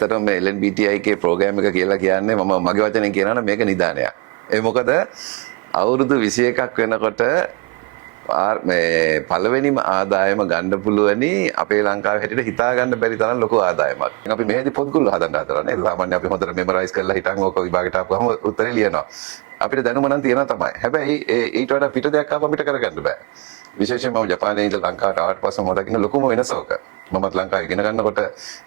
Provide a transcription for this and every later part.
ඇත්තටම මේ LNBTI එකේ ප්‍රෝග්‍රෑම් එක කියලා කියන්නේ මම මගේ වචනෙන් කියනවා නම් මේක නිදානයක්. ඒ මොකද අවුරුදු 21ක් වෙනකොට මේ පළවෙනිම ආදායම ගන්න පුළුවනි අපේ ලංකාවේ හැටියට හිතා ගන්න බැරි තරම් ලොකු ආදායමක්. අපි මෙහෙදි පොත්ගුල්ල හදන්න හදනවා නේද? සාමාන්‍ය අපි හොඳට මෙමරයිස් කරලා හිටන් ඕක විභාගයට ආපුවම උත්තරේ ලියනවා. අපිට දැනුම නම් තියෙනවා තමයි. හැබැයි ඊට වඩා පිට දෙයක් ආපම අපිට කරගන්න බෑ. විශේෂයෙන්ම මම ජපානයේ ඉඳලා ලංකාවට ආවට පස්සේ මම දකින්න ලොකුම වෙනස ඕක. මමත් ලංකාවේ ඉගෙන ගන්නකොට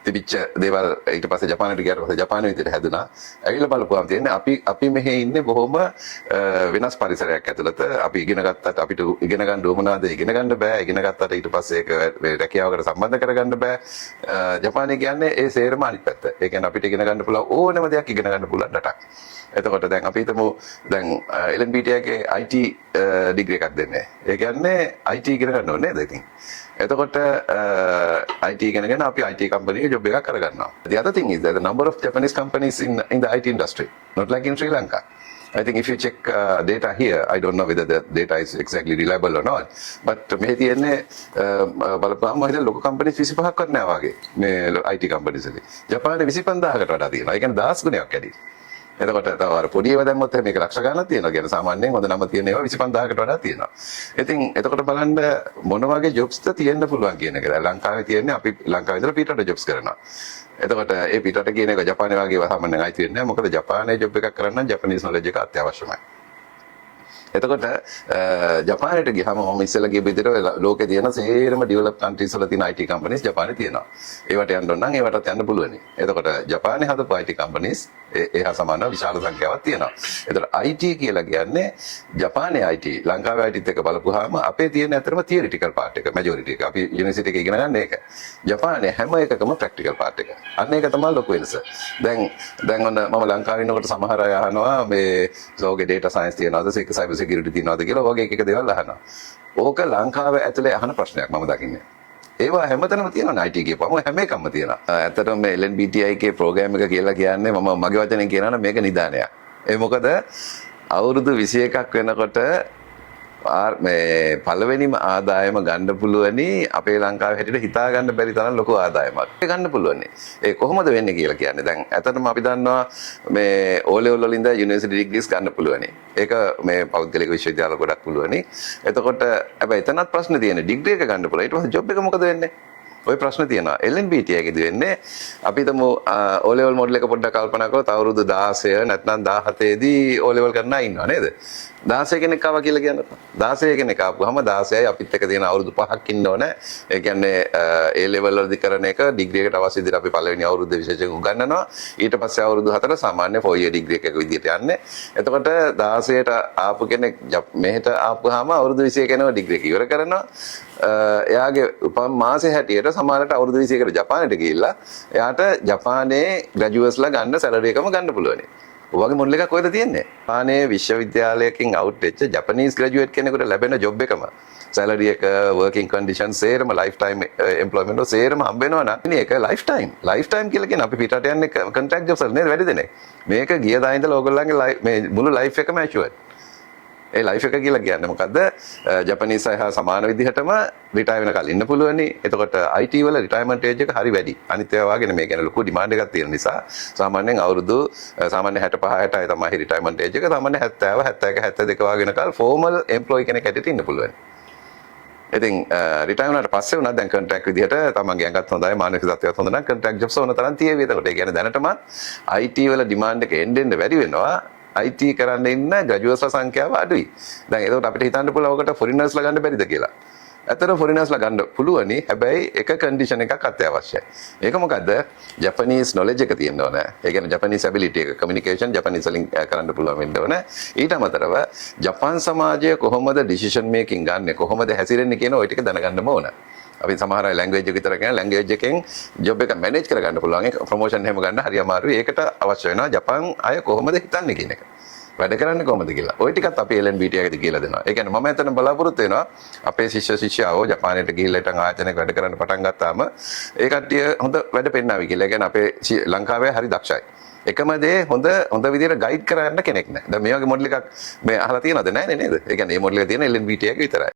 තිබිච්ච දේවල් ඊට පස්සේ ජපානයට ගියාට පස්සේ ජපානයේ විදිහට හැදුනා. ඇවිල්ලා බලපුවාම තියෙන්නේ අපි මෙහි ඉන්නේ බොහොම වෙනස් පරිසරයක් ඇතුළත. අපි ඉගෙන ගත්තට අපිට ඉගෙන ගන්න උවමනාද ඉගෙන ගන්න බෑ. ඉගෙන ගත්තට ඊට පස්සේ ඒක රැකියාවකට සම්බන්ධ කරගන්න බෑ. ජපානයේ කියන්නේ ඒ සේරම අනිත් පැත්ත. ඒ කියන්නේ අපිට ඉගෙන ගන්න පුළුවන් ඕනම දෙයක් ඉගෙන ගන්න පුළුවන් රටක්. එතකොට දැන් අපි හිතමු දැන් LNBTI එකේ IT ඩිග්‍රී එකක් දෙන්නේ. ඒ කියන්නේ IT ඉගෙන ගන්න ඕනේ නේද ඉතින්. එතකොට IT ඉගෙනගෙන අපි IT company එකේ job එකක් කරගන්නවා. The other thing is that the number of Japanese companies in the IT industry, not like in Sri Lanka. I think if you check data here, I don't know whether the data is exactly reliable or not, but මෙහි තියෙන්නේ බලපෑම මොකද ලොකු companies 25ක් වත් නෑ වගේ මේ IT companies වල. ජපානයේ 25000කට වඩා තියෙනවා. ඒ කියන්නේ 10 ගුණයක් වැඩි. එතකොට තව අර පොඩි ඒවා දැම්මොත් මේක ලක්ෂ ගණනක් තියෙනවා. කියන්නේ සාමාන්‍යයෙන් හොඳ නම තියෙන ඒවා 25000කට වඩා තියෙනවා. ඉතින් එතකොට බලන්න මොන වගේ ජොබ්ස්ද තියෙන්න පුළුවන් කියන එක. දැන් ලංකාවේ තියෙන්නේ අපි ලංකාවේ ඉඳලා පිටරට ජොබ්ස් කරනවා. එතකොට ඒ පිටරට කියන එක ජපානයේ වගේ ඒවා සාමාන්‍යයෙන් අයිති වෙන්නේ නැහැ. මොකද ජපානයේ ජොබ් එකක් කරන්න නම් ජපනීස් නොලෙජ් එක අත්‍යවශ්‍යමයි. එතකොට ජපානයට ගියාම මම ඉස්සෙල්ලා කියපු විදිහට ලෝකේ තියෙන සේරම ඩෙවලොප් කන්ට්‍රීස් වල තියෙන IT කම්පනීස් ජපානයේ තියෙනවා. ඒවට යන්න ඕන නම් ඒවටත් යන්න පුළුවනි. එතකොට ජපානයේ හදපු IT කම්පනීස් ඒහා සමානව විශාල සංඛ්‍යාවක් තියෙනවා. එතකොට IT කියලා කියන්නේ ජපානයේ IT ලංකාවේ IT එක බලපුවාම අපේ තියෙන ඇත්තටම තියරිටිකල් පාර්ට් එක මැජොරිටි එක. අපි යුනිවර්සිටි එකේ ඉගෙන ගන්න ඒක. ජපානයේ හැම එකකම ප්‍රැක්ටිකල් පාර්ට් එක. අන්න ඒක තමයි ලොකු වෙනස. දැන් ඔන්න මම ලංකාවේ ඉන්නකොට සමහර අය අහනවා මේ සෝගේ data science තියනවාද cyber security තියනවාද කියලා වගේ එක දේවල් අහනවා. ඕක ලංකාවේ ඇතුලේ අහන ප්‍රශ්නයක් මම දකින්නේ. ඒවා හැමතැනම තියෙනවා IT කියපුවම හැම එකක්ම තියෙනවා. ඇත්තටම මේ LNBTI එකේ ප්‍රෝග්‍රෑම් එක කියලා කියන්නේ මම මගේ වචනෙන් කියනවා නම් මේක නිදානයක්. ඒ මොකද අවුරුදු 21ක් වෙනකොට මේ පළවෙනිම ආදායම ගන්න පුළුවනි අපේ ලංකාවේ හැටියට හිතා ගන්න බැරි තරම් ලොකු ආදායමක්. ඒක ගන්න පුළුවනි. ඒ කොහොමද වෙන්නේ කියලා කියන්නේ. දැන් ඇත්තටම අපි දන්නවා මේ O level වලින්ද යුනිවර්සිටි ඩිග්‍රීස් ගන්න පුළුවනි. ඒක මේ පෞද්ගලික විශ්වවිද්‍යාල ගොඩක් පුළුවනි. එතකොට හැබැයි එතනත් ප්‍රශ්න තියෙන්නේ ඩිග්‍රී එක ගන්න පුළුවන්. ඊට පස්සේ ජොබ් එක මොකද වෙන්නේ? ඔය ප්‍රශ්න තියෙනවා. LNBTI එකේදී වෙන්නේ අපි හිතමු O level මොඩල් එක පොඩ්ඩක් කල්පනා කරලා අවුරුදු 16 නැත්නම් 17 දී O level කරන්න ඉන්නවා නේද? 16 කෙනෙක් ආවා කියලා කියන්නකො. 16 කෙනෙක් ආපුවාම 16යි අපිත් එක්ක තියෙන අවුරුදු 5ක් ඉන්න ඕනේ. ඒ කියන්නේ A level වලදී කරන එක ඩිග්‍රී එකට අවශ්‍ය විදිහට අපි පළවෙනි අවුරුද්ද විශේෂයෙන් උගන්වනවා. ඊට පස්සේ අවුරුදු 4 සාමාන්‍ය 4 year ඩිග්‍රී එකක විදිහට යන්නේ. එතකොට 16ට ආපු කෙනෙක් මෙහෙට ආපුවාම අවුරුදු 21 කෙනෙක් ඩිග්‍රී එක ඉවර කරනවා. එයාගේ උපන් මාසේ හැටියට සමහරට අවුරුදු 21කට ජපානයට ගිහිල්ලා එයාට ජපානයේ ග්‍රැජුවේට්ස්ලා ගන්න සැලරි එකම ගන්න පුළුවනි. ඔයගේ මොඩල් එකක් කොහෙද තියෙන්නේ? ජපානයේ විශ්වවිද්‍යාලයකින් අවුට් වෙච්ච ජපනීස් ග්‍රැජුවේට් කෙනෙකුට ලැබෙන ජොබ් එකම සැලරි එක වර්කින් කන්ඩිෂන් සේරම ලයිෆ් ටයිම් එම්ප්ලොයිමන්ට් වල සේරම හම්බ වෙනවා නම් මේක ලයිෆ් ටයිම් කියලා කියන්නේ අපි පිටට යන්නේ කොන්ට්‍රැක්ට් ජොබ්ස් වල නේද වැඩි දෙනෙක්. මේක ගිය දා ඉඳලා ඕගොල්ලන්ගේ මේ මුළු ලයිෆ් එකම ඇෂුවර්ඩ්. ඒ ලයිෆ් එක කියලා කියන්නේ මොකද්ද? ජපනීස් අය හා සමාන විදිහටම රිටයර් වෙනකල් ඉන්න පුළුවනි. එතකොට IT වල රිටයර්මන්ට් ඒජ් එක හරි වැඩි. අනිත් ඒවා වගේ නෙමෙයි. කියන්නේ ලොකු ඩිමාන්ඩ් එකක් තියෙන නිසා සාමාන්‍යයෙන් අවුරුදු සාමාන්‍ය 65 60යි තමයි රිටයර්මන්ට් ඒජ් එක. සාමාන්‍ය 70 71 72 වගේ වෙනකල් ෆෝමල් එම්ප්ලොයි කෙනෙක් ඇටියට ඉන්න පුළුවන්. ඉතින් රිටයර් වුණාට පස්සේ උනත් දැන් කොන්ට්‍රැක්ට් විදිහට තමන්ගේ ඇඟත් හොඳයි මානසික තත්ත්වයත් හොඳ නම් කොන්ට්‍රැක්ට් ජොබ්ස් ඕන තරම් තියෙවි. එතකොට ඒ කියන්නේ දැනටමත් IT වල ඩිමාන්ඩ් එක එන්න වැඩි වෙනවා. IT කරන්න ඉන්න ග්‍රැජුවේට්ස්ලා සංඛ්‍යාව අඩුයි. දැන් ඒකට අපිට හිතන්න පුළුවන් ඔකට ෆොරිනර්ස්ලා ගන්න බැරිද කියලා. ඇත්තටම ෆොරිනර්ස්ලා ගන්න පුළුවනි. හැබැයි එක කන්ඩිෂන් එකක් අත්‍යවශ්‍යයි. ඒක මොකද්ද? ජපනීස් නොලෙජ් එක තියෙන්න ඕනේ. ඒ කියන්නේ ජපනීස් ඇබිලිටි එක, කමියුනිකේෂන් ජපනීස් වලින් කරන්න පුළුවන් වෙන්න ඕනේ. ඊට අමතරව ජපාන් සමාජය කොහොමද ඩිසිෂන් මේකින් ගන්නෙ, කොහොමද හැසිරෙන්නේ කියන ওই ටික දැනගන්නම ඕන. අපි සමහර අය ලැන්ග්වේජ් එක විතර කියන ලැන්ග්වේජ් එකෙන් ජොබ් එක මැනේජ් කරගන්න පුළුවන්. ඒක ප්‍රොමෝෂන් එහෙම ගන්න හරි අමාරුයි. ඒකට අවශ්‍ය වෙනවා ජපාන් අය කොහොමද හිතන්නේ කියන එක. වැඩ කරන්නේ කොහොමද කියලා. ওই ටිකත් අපි LNBTI එකේදී කියලා දෙනවා. ඒ කියන්නේ මම එතන බලාපොරොත්තු වෙනවා අපේ ශිෂ්‍යයෝ ජපානයට ගිහිල්ලා ඉතින් ආයතනයක වැඩ කරන්න පටන් ගත්තාම ඒ කට්ටිය හොඳ වැඩ පෙන්නනවා කියලා. ඒ කියන්නේ අපේ ලංකාවේ හරි දක්ෂයි. එකම දේ හොඳ විදිහට ගයිඩ් කරන්න කෙනෙක් නැහැ. දැන් මේ වගේ මොඩල් එකක් මේ අහලා තියෙනවද? නැහැ නේද? ඒ කියන්නේ මේ මොඩල් එක තියෙන LNBTI එක විතරයි.